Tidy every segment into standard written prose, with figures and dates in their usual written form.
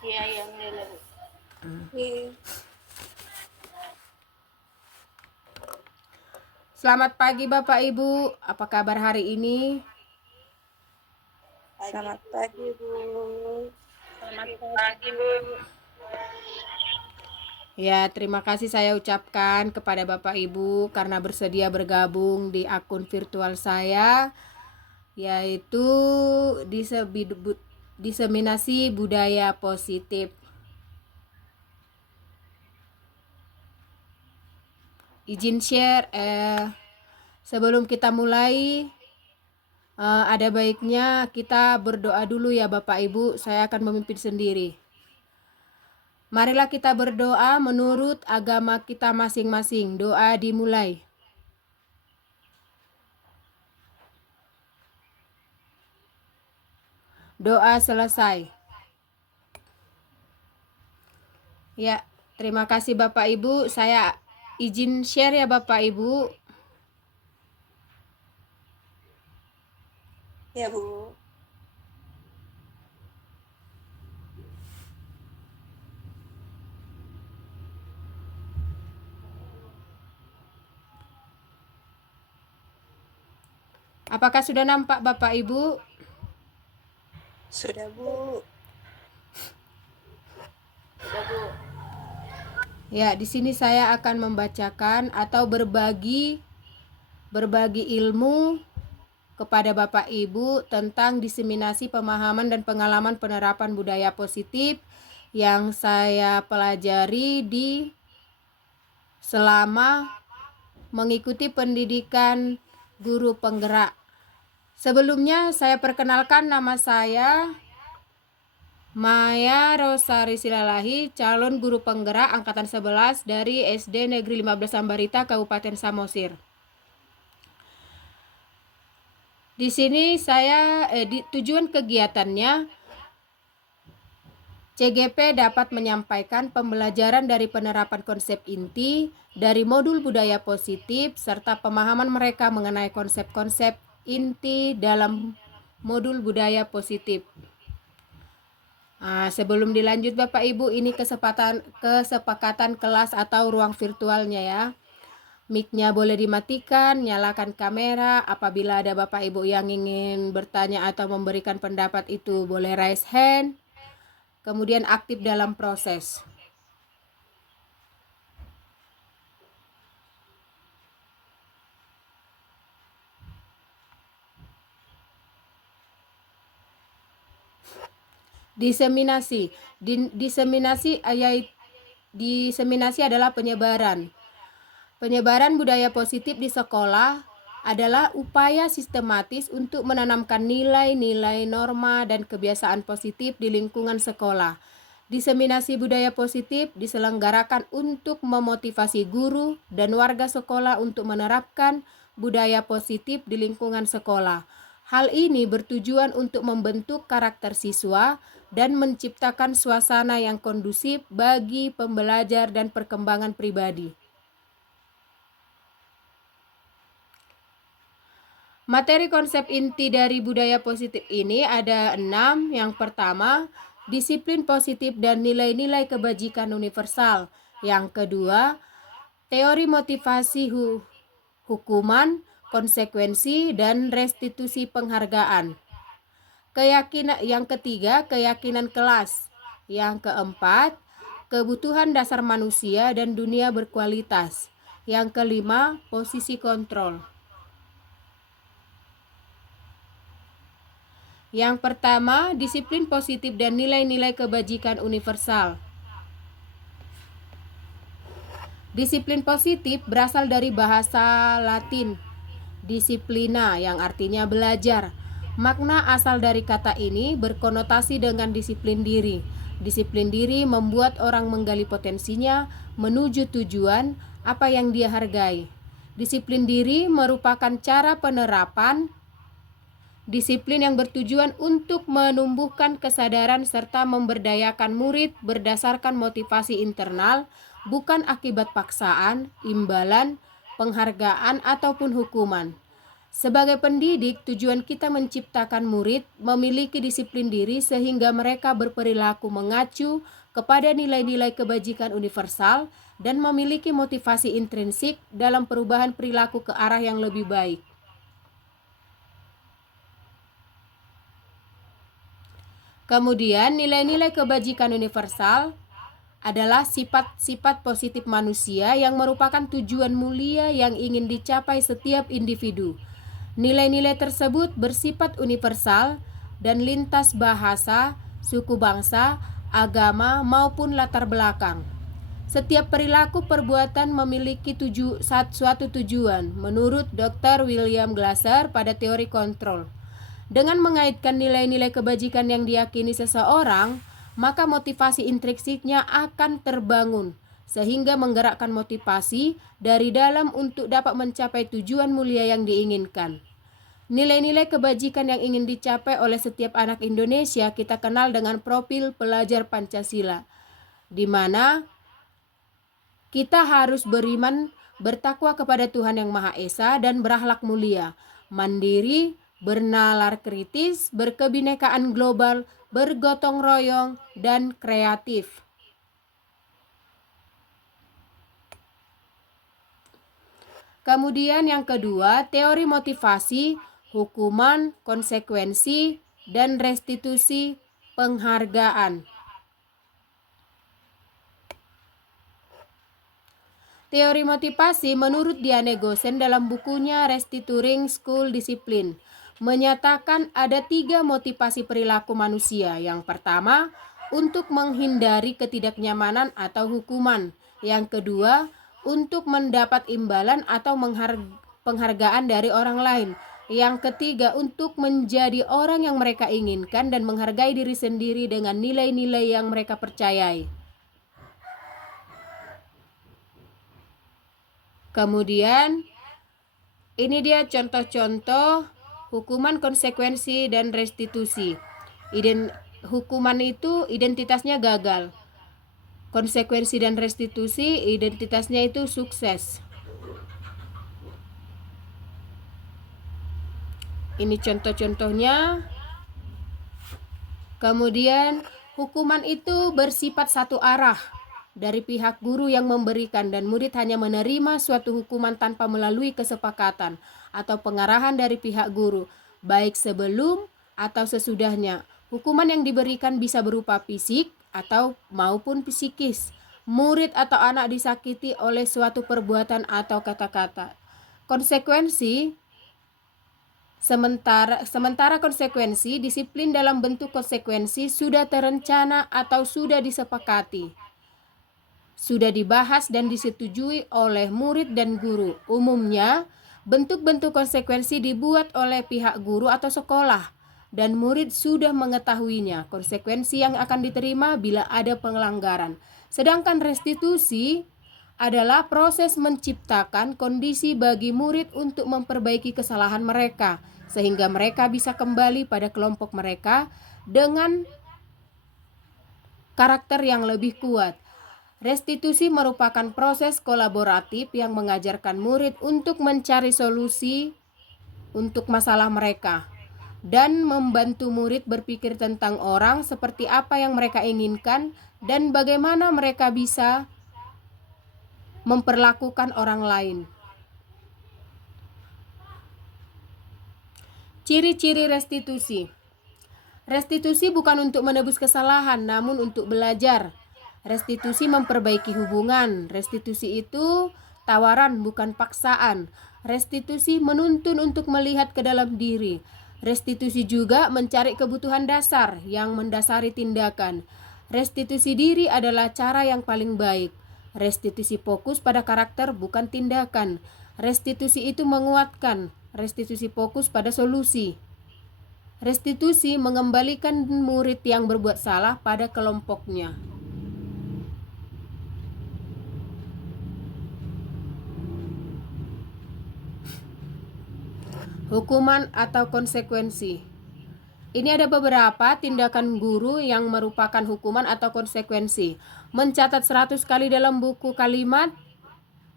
Iya, iya, mulai Bu. Iya. Selamat pagi Bapak Ibu, apa kabar hari ini? Selamat pagi, Bu. Selamat pagi Bu. Ya, terima kasih saya ucapkan kepada Bapak Ibu karena bersedia bergabung di akun virtual saya, yaitu diseminasi budaya positif. Izin share, sebelum kita mulai, ada baiknya kita berdoa dulu ya Bapak Ibu, saya akan memimpin sendiri. Marilah kita berdoa menurut agama kita masing-masing. Doa dimulai. Doa selesai. Ya, terima kasih Bapak Ibu. Saya izin share ya Bapak Ibu. Ya, Bu. Apakah sudah nampak Bapak Ibu? Sudah, Bu. Sudah Bu. Ya, di sini saya akan membacakan atau berbagi ilmu kepada Bapak Ibu tentang diseminasi pemahaman dan pengalaman penerapan budaya positif yang saya pelajari selama mengikuti pendidikan guru penggerak. Sebelumnya saya perkenalkan, nama saya Maya Rosari Silalahi, calon guru penggerak angkatan 11 dari SD Negeri 15 Sambarita, Kabupaten Samosir. Di sini tujuan kegiatannya, CGP dapat menyampaikan pembelajaran dari penerapan konsep inti dari modul budaya positif serta pemahaman mereka mengenai konsep-konsep inti dalam modul budaya positif. Sebelum dilanjut Bapak Ibu, ini kesepakatan kelas atau ruang virtualnya ya. Mic-nya boleh dimatikan, nyalakan kamera. Apabila ada Bapak Ibu yang ingin bertanya atau memberikan pendapat, itu boleh raise hand. Kemudian aktif dalam proses. Diseminasi. Diseminasi adalah penyebaran. Penyebaran budaya positif di sekolah adalah upaya sistematis untuk menanamkan nilai-nilai, norma, dan kebiasaan positif di lingkungan sekolah. Diseminasi budaya positif diselenggarakan untuk memotivasi guru dan warga sekolah untuk menerapkan budaya positif di lingkungan sekolah. Hal ini bertujuan untuk membentuk karakter siswa dan menciptakan suasana yang kondusif bagi pembelajar dan perkembangan pribadi. Materi konsep inti dari budaya positif ini ada 6. Yang pertama, disiplin positif dan nilai-nilai kebajikan universal. Yang kedua, teori motivasi hukuman, konsekuensi, dan restitusi penghargaan. Yang ketiga, keyakinan kelas. Yang keempat, kebutuhan dasar manusia dan dunia berkualitas. Yang kelima, posisi kontrol. Yang pertama, disiplin positif dan nilai-nilai kebajikan universal. Disiplin positif berasal dari bahasa Latin, disciplina, yang artinya belajar. Makna asal dari kata ini berkonotasi dengan disiplin diri. Disiplin diri membuat orang menggali potensinya menuju tujuan apa yang dia hargai. Disiplin diri merupakan cara penerapan disiplin yang bertujuan untuk menumbuhkan kesadaran serta memberdayakan murid berdasarkan motivasi internal, bukan akibat paksaan, imbalan, penghargaan, ataupun hukuman. Sebagai pendidik, tujuan kita menciptakan murid memiliki disiplin diri sehingga mereka berperilaku mengacu kepada nilai-nilai kebajikan universal dan memiliki motivasi intrinsik dalam perubahan perilaku ke arah yang lebih baik. Kemudian, nilai-nilai kebajikan universal adalah sifat-sifat positif manusia yang merupakan tujuan mulia yang ingin dicapai setiap individu. Nilai-nilai tersebut bersifat universal dan lintas bahasa, suku bangsa, agama, maupun latar belakang. Setiap perilaku perbuatan memiliki suatu tujuan, menurut Dr. William Glasser pada teori kontrol. Dengan mengaitkan nilai-nilai kebajikan yang diyakini seseorang, maka motivasi intrinsiknya akan terbangun, sehingga menggerakkan motivasi dari dalam untuk dapat mencapai tujuan mulia yang diinginkan. Nilai-nilai kebajikan yang ingin dicapai oleh setiap anak Indonesia kita kenal dengan profil pelajar Pancasila, di mana kita harus beriman, bertakwa kepada Tuhan Yang Maha Esa dan berakhlak mulia, mandiri, bernalar kritis, berkebinekaan global, bergotong royong, dan kreatif. Kemudian yang kedua, teori motivasi, hukuman, konsekuensi, dan restitusi penghargaan. Teori motivasi menurut Diane Gosen dalam bukunya Restituting School Discipline menyatakan ada 3 motivasi perilaku manusia. Yang pertama, untuk menghindari ketidaknyamanan atau hukuman. Yang kedua, untuk mendapat imbalan atau penghargaan dari orang lain. Yang ketiga, untuk menjadi orang yang mereka inginkan dan menghargai diri sendiri dengan nilai-nilai yang mereka percayai. Kemudian, ini dia contoh-contoh hukuman, konsekuensi, dan restitusi. Hukuman itu identitasnya gagal. Konsekuensi dan restitusi identitasnya itu sukses. Ini contoh-contohnya. Kemudian, hukuman itu bersifat satu arah dari pihak guru yang memberikan dan murid hanya menerima suatu hukuman tanpa melalui kesepakatan atau pengarahan dari pihak guru, baik sebelum atau sesudahnya. Hukuman yang diberikan bisa berupa fisik atau maupun psikis. Murid atau anak disakiti oleh suatu perbuatan atau kata-kata. Konsekuensi Sementara konsekuensi, disiplin dalam bentuk konsekuensi sudah terencana atau sudah disepakati, sudah dibahas dan disetujui oleh murid dan guru. Umumnya, bentuk-bentuk konsekuensi dibuat oleh pihak guru atau sekolah, dan murid sudah mengetahuinya konsekuensi yang akan diterima bila ada pelanggaran. Sedangkan restitusi adalah proses menciptakan kondisi bagi murid untuk memperbaiki kesalahan mereka, sehingga mereka bisa kembali pada kelompok mereka dengan karakter yang lebih kuat. Restitusi merupakan proses kolaboratif yang mengajarkan murid untuk mencari solusi untuk masalah mereka dan membantu murid berpikir tentang orang seperti apa yang mereka inginkan dan bagaimana mereka bisa memperlakukan orang lain. Ciri-ciri restitusi. Restitusi bukan untuk menebus kesalahan, namun untuk belajar. Restitusi memperbaiki hubungan. Restitusi itu tawaran, bukan paksaan. Restitusi menuntun untuk melihat ke dalam diri. Restitusi juga mencari kebutuhan dasar yang mendasari tindakan. Restitusi diri adalah cara yang paling baik. Restitusi fokus pada karakter, bukan tindakan. Restitusi itu menguatkan. Restitusi fokus pada solusi. Restitusi mengembalikan murid yang berbuat salah pada kelompoknya. Hukuman atau konsekuensi. Ini ada beberapa tindakan guru yang merupakan hukuman atau konsekuensi. Mencatat 100 kali dalam buku kalimat,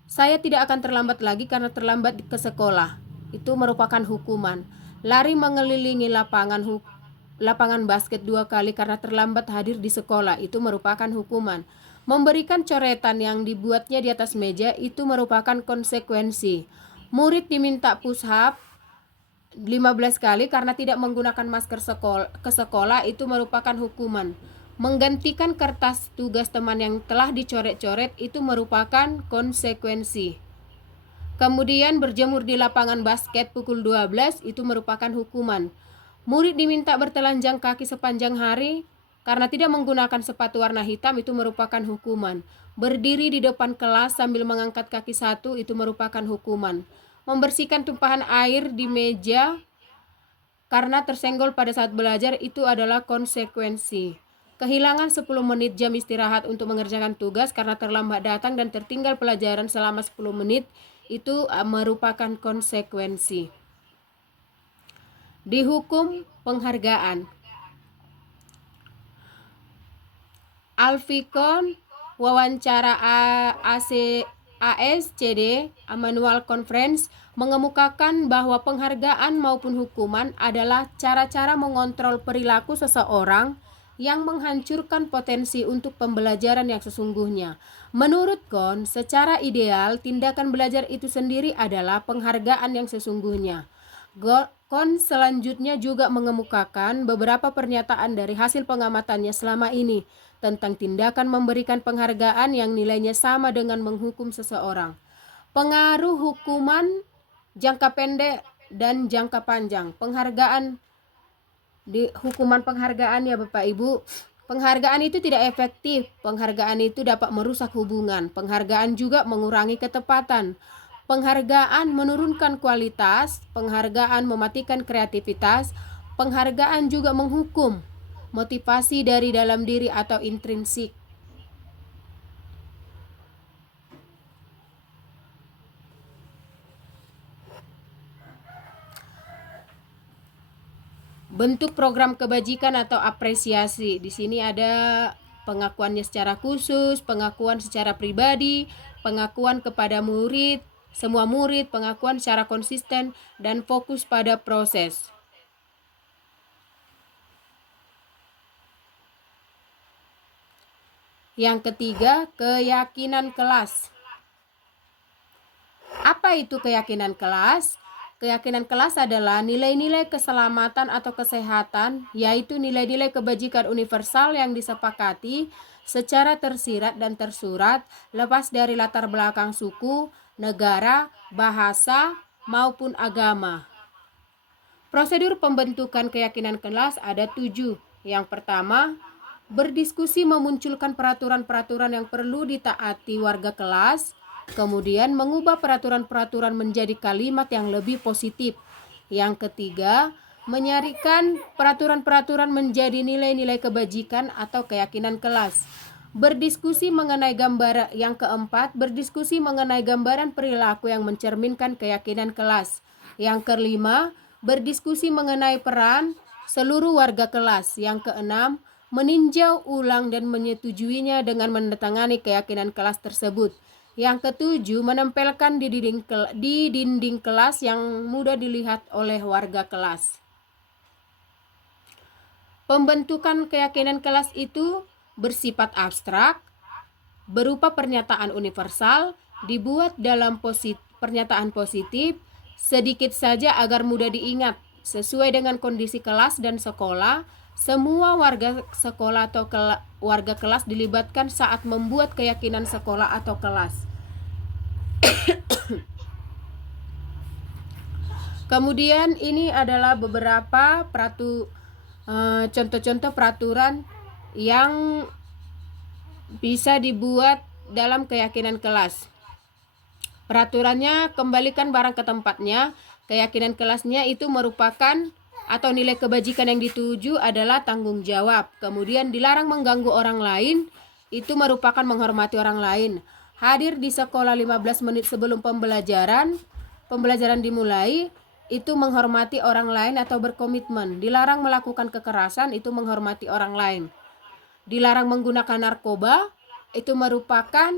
saya tidak akan terlambat lagi karena terlambat ke sekolah. itu merupakan hukuman. Lari mengelilingi lapangan basket 2 kali karena terlambat hadir di sekolah itu merupakan hukuman. Memberikan coretan yang dibuatnya di atas meja itu merupakan konsekuensi. Murid diminta push up 15 kali karena tidak menggunakan masker ke sekolah itu merupakan hukuman. Menggantikan kertas tugas teman yang telah dicoret-coret itu merupakan konsekuensi. Kemudian berjemur di lapangan basket pukul 12 itu merupakan hukuman. Murid diminta bertelanjang kaki sepanjang hari karena tidak menggunakan sepatu warna hitam itu merupakan hukuman. Berdiri di depan kelas sambil mengangkat kaki satu itu merupakan hukuman. Membersihkan tumpahan air di meja karena tersenggol pada saat belajar itu adalah konsekuensi. Kehilangan 10 menit jam istirahat untuk mengerjakan tugas karena terlambat datang dan tertinggal pelajaran selama 10 menit itu merupakan konsekuensi. Dihukum penghargaan. Alficon wawancara ASCD Annual Conference mengemukakan bahwa penghargaan maupun hukuman adalah cara-cara mengontrol perilaku seseorang yang menghancurkan potensi untuk pembelajaran yang sesungguhnya. Menurut Kohn, secara ideal tindakan belajar itu sendiri adalah penghargaan yang sesungguhnya. Kohn selanjutnya juga mengemukakan beberapa pernyataan dari hasil pengamatannya selama ini tentang tindakan memberikan penghargaan yang nilainya sama dengan menghukum seseorang. Pengaruh hukuman jangka pendek dan jangka panjang. Hukuman penghargaan ya Bapak Ibu. Penghargaan itu tidak efektif. Penghargaan itu dapat merusak hubungan. Penghargaan juga mengurangi ketepatan. Penghargaan menurunkan kualitas. Penghargaan mematikan kreativitas. Penghargaan juga menghukum motivasi dari dalam diri atau intrinsik. Bentuk program kebajikan atau apresiasi. Di sini ada pengakuannya secara khusus, pengakuan secara pribadi, pengakuan kepada murid, semua murid, pengakuan secara konsisten, dan fokus pada proses. Yang ketiga, keyakinan kelas. Apa itu keyakinan kelas? Keyakinan kelas adalah nilai-nilai keselamatan atau kesehatan, yaitu nilai-nilai kebajikan universal yang disepakati secara tersirat dan tersurat, lepas dari latar belakang suku, negara, bahasa, maupun agama. Prosedur pembentukan keyakinan kelas ada 7. Yang pertama, berdiskusi memunculkan peraturan-peraturan yang perlu ditaati warga kelas. Kemudian mengubah peraturan-peraturan menjadi kalimat yang lebih positif. Yang ketiga, menyarikan peraturan-peraturan menjadi nilai-nilai kebajikan atau keyakinan kelas. Berdiskusi mengenai yang keempat, berdiskusi mengenai gambaran perilaku yang mencerminkan keyakinan kelas. Yang kelima, berdiskusi mengenai peran seluruh warga kelas. Yang keenam, meninjau ulang dan menyetujuinya dengan menandatangani keyakinan kelas tersebut. Yang ketujuh, menempelkan di dinding kelas yang mudah dilihat oleh warga kelas. Pembentukan keyakinan kelas itu bersifat abstrak, berupa pernyataan universal, dibuat dalam pernyataan positif, sedikit saja agar mudah diingat, sesuai dengan kondisi kelas dan sekolah. Semua warga sekolah atau warga kelas dilibatkan saat membuat keyakinan sekolah atau kelas. Kemudian ini adalah beberapa contoh-contoh peraturan yang bisa dibuat dalam keyakinan kelas. Peraturannya, kembalikan barang ke tempatnya. Keyakinan kelasnya itu merupakan atau nilai kebajikan yang dituju adalah tanggung jawab. Kemudian dilarang mengganggu orang lain, itu merupakan menghormati orang lain. Hadir di sekolah 15 menit sebelum pembelajaran dimulai, itu menghormati orang lain atau berkomitmen. Dilarang melakukan kekerasan, itu menghormati orang lain. Dilarang menggunakan narkoba, itu merupakan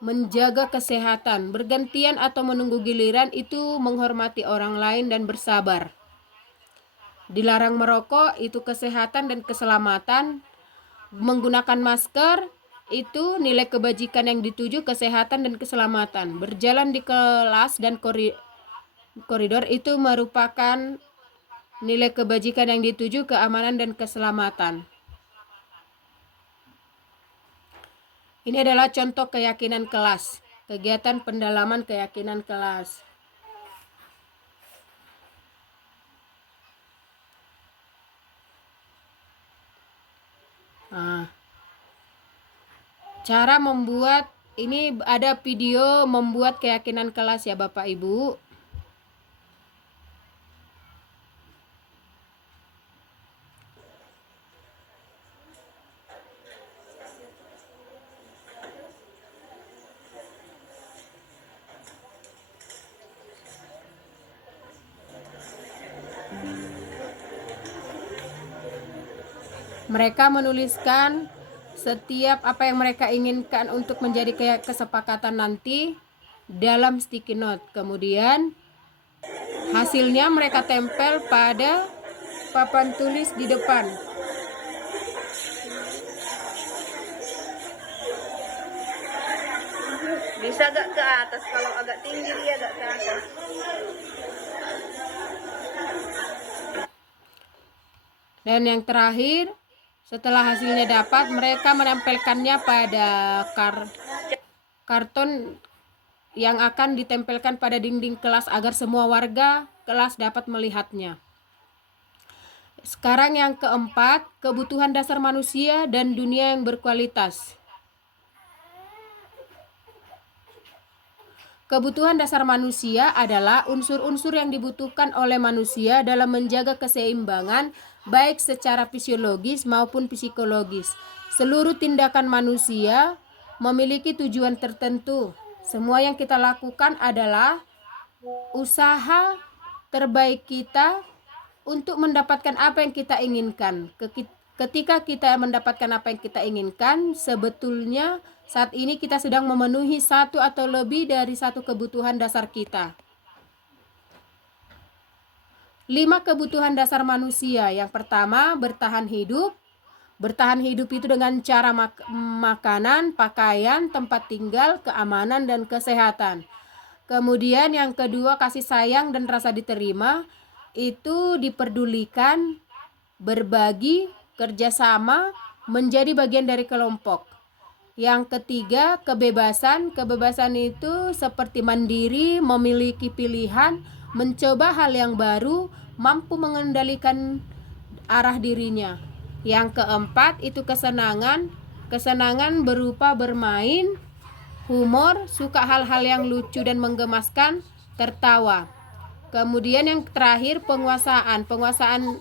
menjaga kesehatan, bergantian atau menunggu giliran itu menghormati orang lain dan bersabar. Dilarang merokok itu kesehatan dan keselamatan, menggunakan masker itu nilai kebajikan yang dituju kesehatan dan keselamatan. Berjalan di kelas dan koridor itu merupakan nilai kebajikan yang dituju keamanan dan keselamatan. Ini adalah contoh keyakinan kelas, kegiatan pendalaman keyakinan kelas. Nah, cara membuat, ini ada video membuat keyakinan kelas ya Bapak Ibu. Mereka menuliskan setiap apa yang mereka inginkan untuk menjadi kayak kesepakatan nanti dalam sticky note. Kemudian hasilnya mereka tempel pada papan tulis di depan. Bisa agak ke atas, kalau agak tinggi dia agak ke atas. Dan yang terakhir, setelah hasilnya dapat, mereka menempelkannya pada karton yang akan ditempelkan pada dinding kelas agar semua warga kelas dapat melihatnya. Sekarang yang keempat, kebutuhan dasar manusia dan dunia yang berkualitas. Kebutuhan dasar manusia adalah unsur-unsur yang dibutuhkan oleh manusia dalam menjaga keseimbangan baik secara fisiologis maupun psikologis. Seluruh tindakan manusia memiliki tujuan tertentu. Semua yang kita lakukan adalah usaha terbaik kita untuk mendapatkan apa yang kita inginkan. Ketika kita mendapatkan apa yang kita inginkan, sebetulnya saat ini kita sedang memenuhi satu atau lebih dari satu kebutuhan dasar kita. 5 kebutuhan dasar manusia. Yang pertama, bertahan hidup. Bertahan hidup itu dengan cara makanan, pakaian, tempat tinggal, keamanan, dan kesehatan. Kemudian yang kedua, kasih sayang dan rasa diterima. Itu diperdulikan, berbagi, kerjasama, menjadi bagian dari kelompok. Yang ketiga, kebebasan. Kebebasan itu seperti mandiri, memiliki pilihan, mencoba hal yang baru, mampu mengendalikan arah dirinya. Yang keempat, itu kesenangan. Kesenangan berupa bermain, humor, suka hal-hal yang lucu dan menggemaskan, tertawa. Kemudian yang terakhir, penguasaan. Penguasaan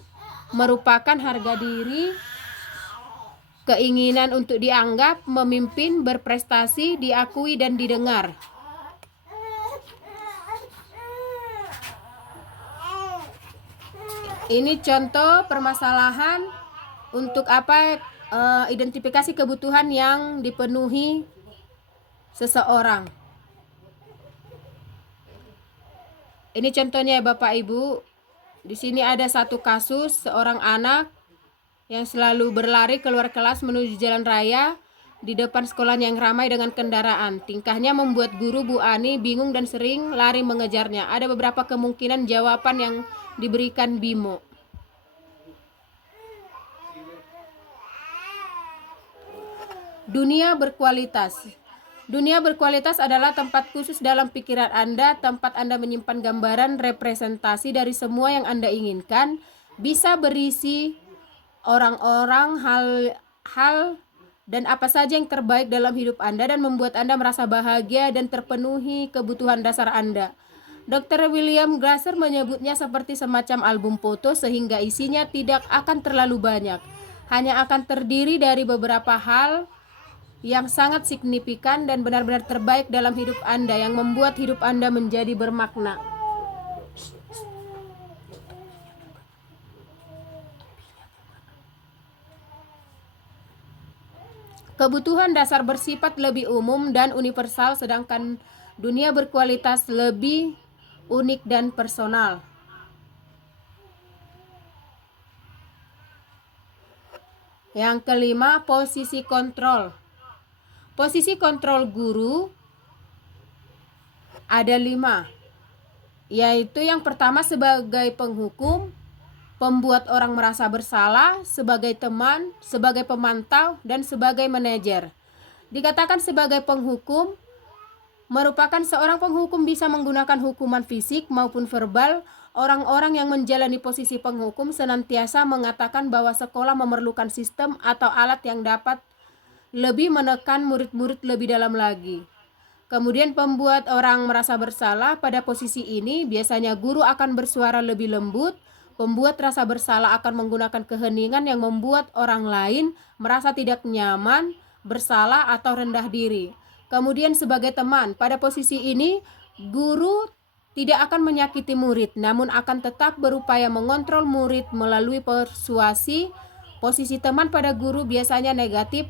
merupakan harga diri, keinginan untuk dianggap, memimpin, berprestasi, diakui, dan didengar. Ini contoh permasalahan untuk apa identifikasi kebutuhan yang dipenuhi seseorang. Ini contohnya Bapak Ibu. Di sini ada satu kasus seorang anak yang selalu berlari keluar kelas menuju jalan raya di depan sekolahnya yang ramai dengan kendaraan. Tingkahnya membuat guru Bu Ani bingung dan sering lari mengejarnya. Ada beberapa kemungkinan jawaban yang diberikan Bimo. Dunia berkualitas. Dunia berkualitas adalah tempat khusus dalam pikiran Anda, tempat Anda menyimpan gambaran representasi dari semua yang Anda inginkan. Bisa berisi orang-orang, hal dan apa saja yang terbaik dalam hidup Anda dan membuat Anda merasa bahagia dan terpenuhi kebutuhan dasar Anda. Dr. William Glasser menyebutnya seperti semacam album foto sehingga isinya tidak akan terlalu banyak. Hanya akan terdiri dari beberapa hal yang sangat signifikan dan benar-benar terbaik dalam hidup Anda yang membuat hidup Anda menjadi bermakna. Kebutuhan dasar bersifat lebih umum dan universal, sedangkan dunia berkualitas lebih unik dan personal. Yang kelima, posisi kontrol. Posisi kontrol guru ada 5, yaitu yang pertama sebagai penghukum, pembuat orang merasa bersalah, sebagai teman, sebagai pemantau, dan sebagai manajer. Dikatakan sebagai penghukum, merupakan seorang penghukum bisa menggunakan hukuman fisik maupun verbal. Orang-orang yang menjalani posisi penghukum senantiasa mengatakan bahwa sekolah memerlukan sistem atau alat yang dapat lebih menekan murid-murid lebih dalam lagi. Kemudian pembuat orang merasa bersalah, pada posisi ini biasanya guru akan bersuara lebih lembut. Pembuat rasa bersalah akan menggunakan keheningan yang membuat orang lain merasa tidak nyaman, bersalah, atau rendah diri. Kemudian sebagai teman, pada posisi ini guru tidak akan menyakiti murid, namun akan tetap berupaya mengontrol murid melalui persuasi. Posisi teman pada guru biasanya negatif,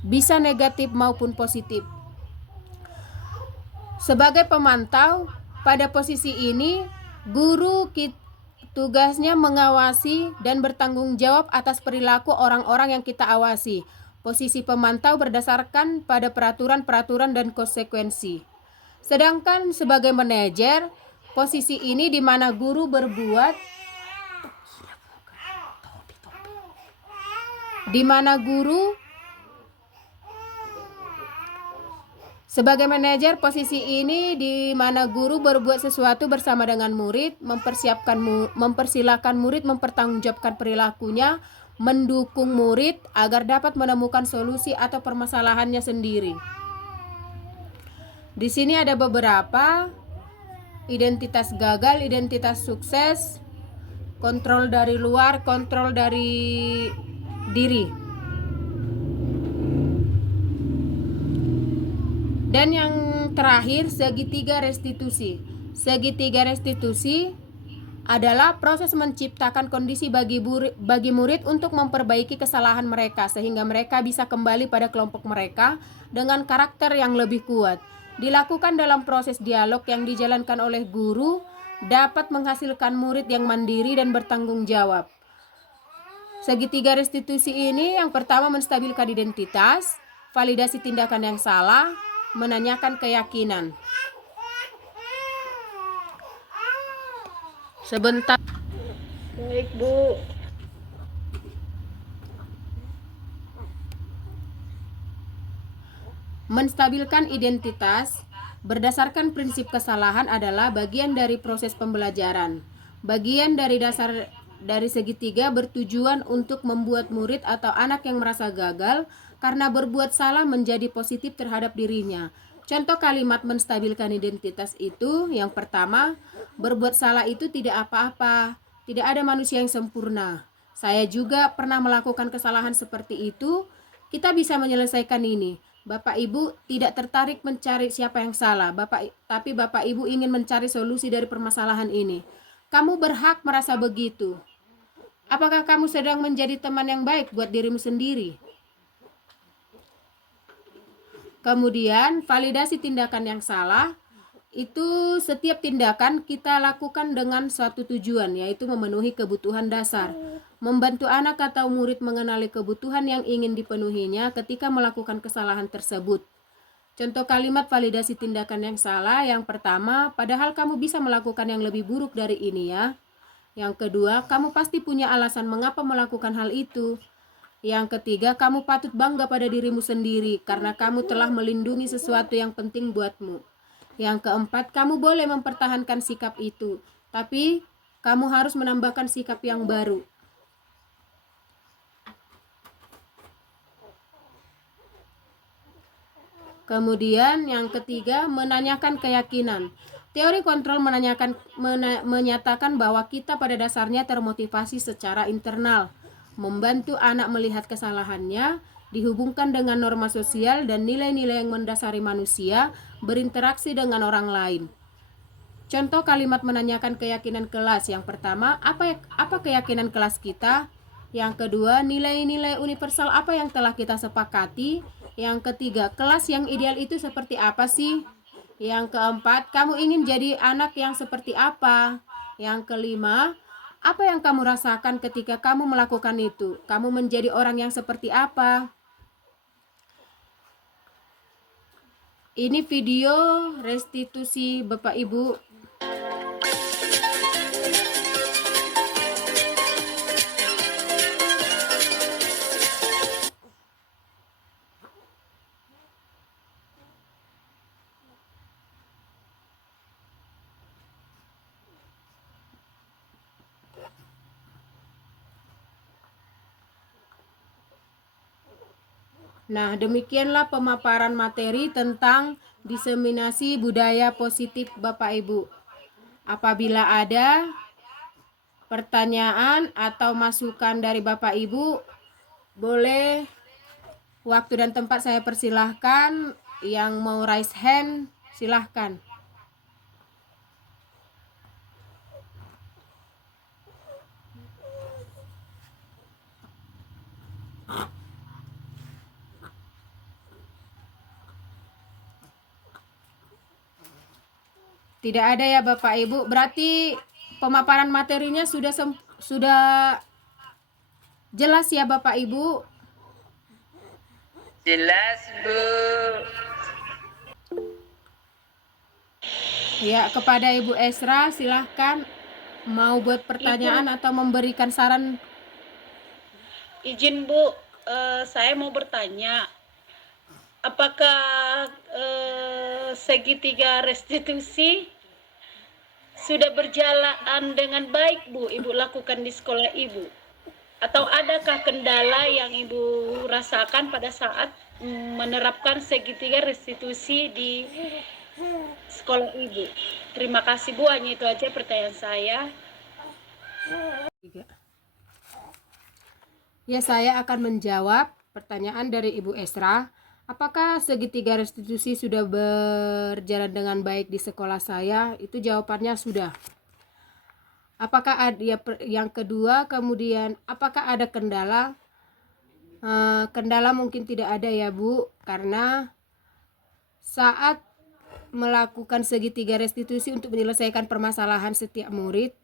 bisa negatif maupun positif. Sebagai pemantau, pada posisi ini guru tugasnya mengawasi dan bertanggung jawab atas perilaku orang-orang yang kita awasi. Posisi pemantau berdasarkan pada peraturan-peraturan dan konsekuensi. Sedangkan sebagai manajer, posisi ini di mana guru sebagai manajer, posisi ini di mana guru berbuat sesuatu bersama dengan murid, mempersilahkan murid mempertanggungjawabkan perilakunya, mendukung murid agar dapat menemukan solusi atau permasalahannya sendiri. Di sini ada beberapa: identitas gagal, identitas sukses, kontrol dari luar, kontrol dari diri. Dan yang terakhir, segitiga restitusi. Segitiga restitusi adalah proses menciptakan kondisi bagi murid untuk memperbaiki kesalahan mereka sehingga mereka bisa kembali pada kelompok mereka dengan karakter yang lebih kuat. Dilakukan dalam proses dialog yang dijalankan oleh guru, dapat menghasilkan murid yang mandiri dan bertanggung jawab. Segitiga restitusi ini yang pertama menstabilkan identitas, validasi tindakan yang salah, menanyakan keyakinan. Sebentar. Baik, Bu. Menstabilkan identitas berdasarkan prinsip kesalahan adalah bagian dari proses pembelajaran. Bagian dari dasar dari segitiga bertujuan untuk membuat murid atau anak yang merasa gagal karena berbuat salah menjadi positif terhadap dirinya. Contoh kalimat menstabilkan identitas itu, yang pertama, berbuat salah itu tidak apa-apa, tidak ada manusia yang sempurna. Saya juga pernah melakukan kesalahan seperti itu, kita bisa menyelesaikan ini. Bapak Ibu tidak tertarik mencari siapa yang salah, tapi Bapak Ibu ingin mencari solusi dari permasalahan ini. Kamu berhak merasa begitu. Apakah kamu sedang menjadi teman yang baik buat dirimu sendiri? Kemudian, validasi tindakan yang salah, itu setiap tindakan kita lakukan dengan suatu tujuan, yaitu memenuhi kebutuhan dasar. Membantu anak atau murid mengenali kebutuhan yang ingin dipenuhinya ketika melakukan kesalahan tersebut. Contoh kalimat validasi tindakan yang salah, yang pertama, padahal kamu bisa melakukan yang lebih buruk dari ini ya. Yang kedua, kamu pasti punya alasan mengapa melakukan hal itu. Yang ketiga, kamu patut bangga pada dirimu sendiri karena kamu telah melindungi sesuatu yang penting buatmu. Yang keempat, kamu boleh mempertahankan sikap itu, tapi kamu harus menambahkan sikap yang baru. Kemudian yang ketiga, menanyakan keyakinan. Teori kontrol menyatakan bahwa kita pada dasarnya termotivasi secara internal, membantu anak melihat kesalahannya, dihubungkan dengan norma sosial dan nilai-nilai yang mendasari manusia, berinteraksi dengan orang lain. Contoh kalimat menanyakan keyakinan kelas. Yang pertama, apa keyakinan kelas kita? Yang kedua, nilai-nilai universal apa yang telah kita sepakati. Yang ketiga, kelas yang ideal itu seperti apa sih? Yang keempat, kamu ingin jadi anak yang seperti apa? Yang kelima, apa yang kamu rasakan ketika kamu melakukan itu? Kamu menjadi orang yang seperti apa? Ini video restitusi Bapak Ibu. Nah, demikianlah pemaparan materi tentang diseminasi budaya positif Bapak Ibu. Apabila ada pertanyaan atau masukan dari Bapak Ibu, boleh waktu dan tempat saya persilahkan. Yang mau raise hand, silahkan. Tidak ada ya Bapak Ibu. Berarti pemaparan materinya sudah jelas ya Bapak Ibu. jelas Bu. Ya, kepada Ibu Esra silahkan mau buat pertanyaan atau memberikan saran. Izin Bu, saya mau bertanya, apakah segitiga restitusi sudah berjalan dengan baik Bu, Ibu lakukan di sekolah Ibu? Atau adakah kendala yang Ibu rasakan pada saat menerapkan segitiga restitusi di sekolah Ibu? Terima kasih Bu, hanya itu aja pertanyaan saya. Ya, saya akan menjawab pertanyaan dari Ibu Esra. Apakah segitiga restitusi sudah berjalan dengan baik di sekolah saya? Itu jawabannya sudah. Apakah ada yang kedua, kemudian apakah ada kendala? Kendala mungkin tidak ada ya Bu, karena saat melakukan segitiga restitusi untuk menyelesaikan permasalahan setiap murid,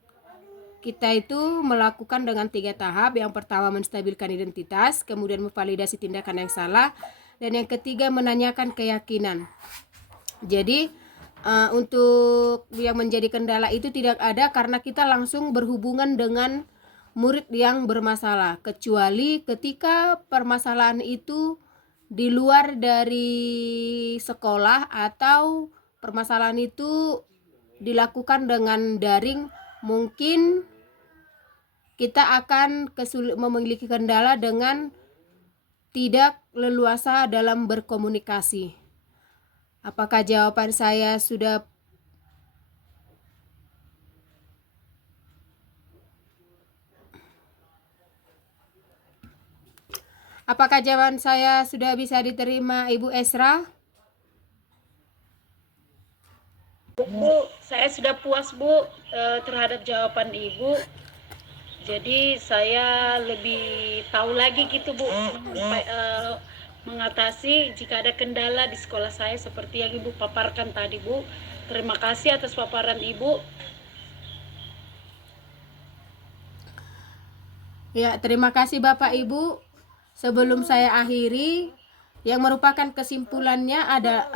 kita itu melakukan dengan 3 tahap. Yang pertama menstabilkan identitas, kemudian memvalidasi tindakan yang salah, dan yang ketiga menanyakan keyakinan. Jadi untuk yang menjadi kendala itu tidak ada karena kita langsung berhubungan dengan murid yang bermasalah, kecuali ketika permasalahan itu di luar dari sekolah atau permasalahan itu dilakukan dengan daring, mungkin kita akan memiliki kendala dengan tidak leluasa dalam berkomunikasi. Apakah jawaban saya sudah bisa diterima Ibu Esra? Bu, saya sudah puas Bu terhadap jawaban Ibu. Jadi saya lebih tahu lagi gitu Bu, mengatasi jika ada kendala di sekolah saya seperti yang Ibu paparkan tadi Bu. Terima kasih atas paparan Ibu. Ya, terima kasih Bapak Ibu. Sebelum saya akhiri, yang merupakan kesimpulannya ada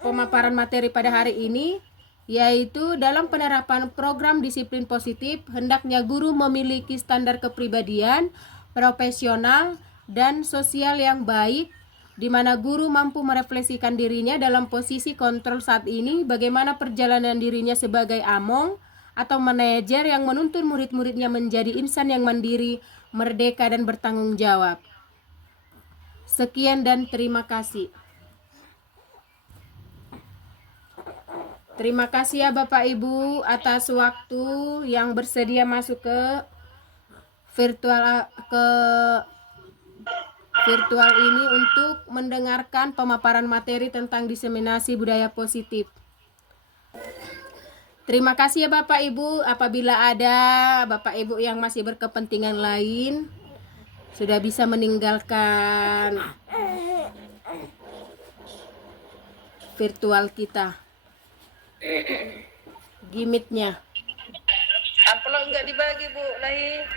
pemaparan materi pada hari ini, yaitu dalam penerapan program disiplin positif, hendaknya guru memiliki standar kepribadian, profesional, dan sosial yang baik, di mana guru mampu merefleksikan dirinya dalam posisi kontrol saat ini, bagaimana perjalanan dirinya sebagai among atau manajer yang menuntun murid-muridnya menjadi insan yang mandiri, merdeka, dan bertanggung jawab. Sekian dan terima kasih. Terima kasih ya Bapak Ibu atas waktu yang bersedia masuk ke virtual ini untuk mendengarkan pemaparan materi tentang diseminasi budaya positif. Terima kasih ya Bapak Ibu. Apabila ada Bapak Ibu yang masih berkepentingan lain, sudah bisa meninggalkan virtual kita. Gimitnya. Amplop nggak dibagi Bu, Lahi.